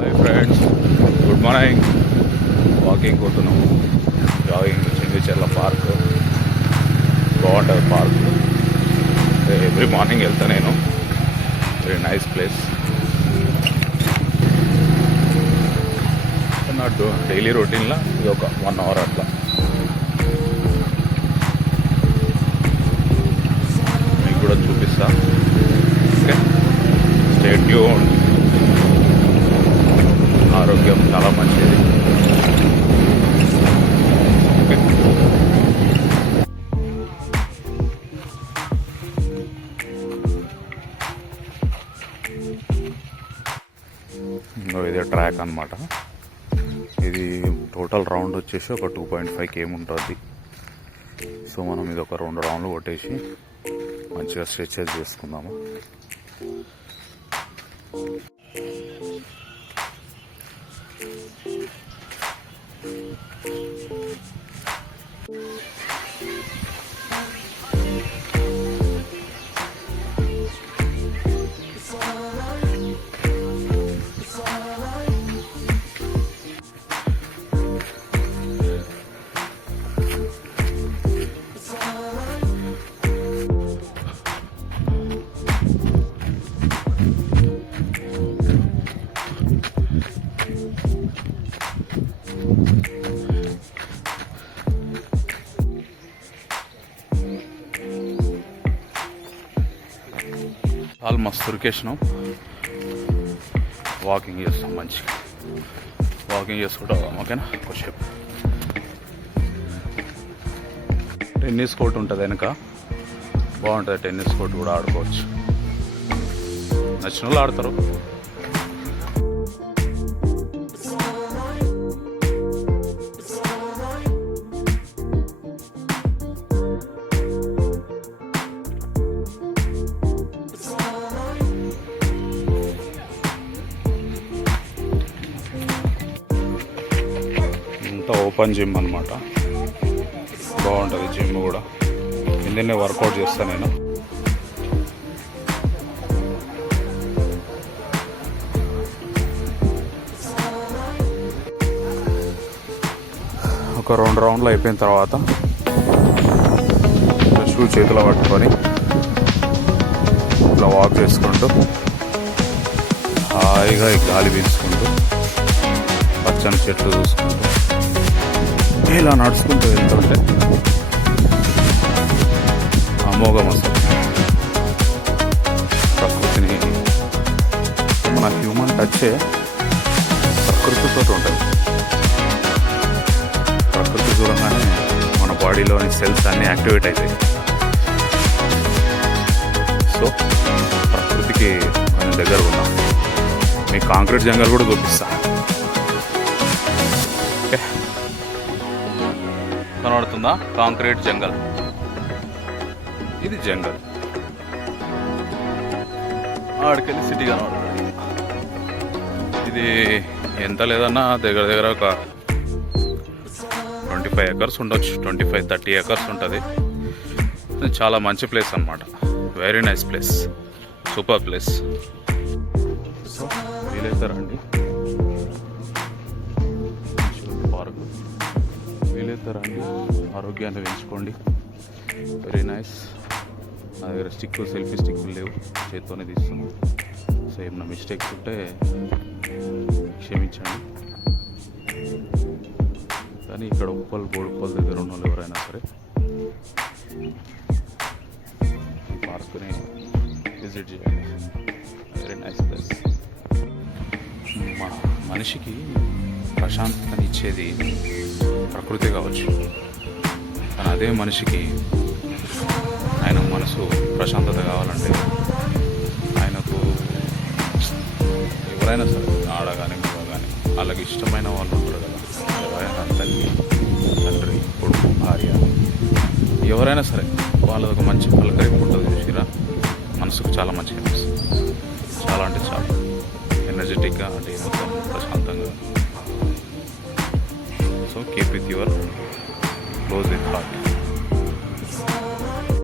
Hi friends, good morning. Walking పోతున్నాము, jogging. Chengicherla park బాగుంటుంది. Park every morning వెళ్తా నేను. Very nice place. నా డైలీ రొటీన్లో ఇది ఒక 1 అవర్ అట్లా. మీకు కూడా చూపిస్తా. Okay, stay tune. ఆరోగ్యం చాలా మంచిది. ఇదే ట్రాక్ అన్నమాట. ఇది టోటల్ రౌండ్ వచ్చేసి ఒక 2.5 km ఉంటుంది. సో మనం ఇది ఒక 2 రౌండ్లు కొట్టేసి మంచిగా స్ట్రెచెస్ చేసుకుందాము. చాలా మస్తు ఉరికేసినాం. వాకింగ్ చేస్తాం, మంచిగా వాకింగ్ చేసుకుంటాం. ఓకేనా, కొంచెంసేపు. టెన్నిస్ కోర్ట్ ఉంటుంది వెనక, బాగుంటుంది. టెన్నిస్ కోర్ట్ కూడా ఆడుకోవచ్చు. నచ్చిన వాళ్ళు ఆడతారు. ఓపెన్ జిమ్ అనమాట, బాగుంటుంది. జిమ్ కూడా ఇందులోనే వర్కౌట్ చేస్తాను నేను. ఒక 2 రౌండ్లు అయిపోయిన తర్వాత షూ చేతిలో పట్టుకొని ఇట్లా వాక్ చేసుకుంటూ హాయిగా గాలి పీల్చుకుంటూ పచ్చని చెట్లు చూసుకుంటూ ఇలా నడుచుకుంటూ వెళ్తుంటే అమోఘం అసలు. ప్రకృతిని, మన హ్యూమన్ టచ్చే ప్రకృతితో ఉంటుంది. ప్రకృతి దూరంగానే మన బాడీలోని సెల్స్ అన్నీ యాక్టివేట్ అవుతాయి. సో ప్రకృతికి కొంచెం దగ్గర ఉన్నాం. మీ కాంక్రీట్ జంగల్ కూడా చూపిస్తా. ఓకే, కనబడుతుందా? Concrete jungle. ఇది జంగల్. ఆడికెళ్ళి సిటీ కనబడుతుంది. ఇది ఎంత లేదన్నా దగ్గర దగ్గర ఒక 25 acres ఉండొచ్చు. 25-30 acres ఉంటుంది. చాలా మంచి ప్లేస్ అన్నమాట. Very nice place, super place. So వీలైతారండి, పార్క్ వీలైతారండి. ఆరోగ్యాన్ని పెంచుకోండి. Very nice. నా దగ్గర సెల్ఫీ స్టిక్లు లేవు, చేత్తోనే తీస్తున్నాను. సో ఏమైనా మిస్టేక్స్ ఉంటే క్షమించండి. కానీ ఇక్కడ బోడుప్పల్ దగ్గర ఉన్న వాళ్ళు ఎవరైనా సరే ఈ పార్క్ని విజిట్ చేయండి. Very nice place. మనిషికి ప్రశాంతతనిచ్చేది ప్రకృతి కావచ్చు, కానీ అదే మనిషికి ఆయన మనసు ప్రశాంతత కావాలంటే ఆయనకు ఎవరైనా సరే, ఆడ కానీ మగ కానీ, వాళ్ళకి ఇష్టమైన వాళ్ళు ఉంటారు కదా. ఎవరైనా తల్లి, తండ్రి, కొడుకు, భార్య, ఎవరైనా సరే వాళ్ళది ఒక మంచి పలకరింపు ఉంటుంది. చూసిరా, మనసుకు చాలా మంచిగా అనిపిస్తుంది. చాలా అంటే చాలా ఎనర్జెటిక్గా, అంటే మొత్తం ప్రశాంతంగా. So keep with your close with heart.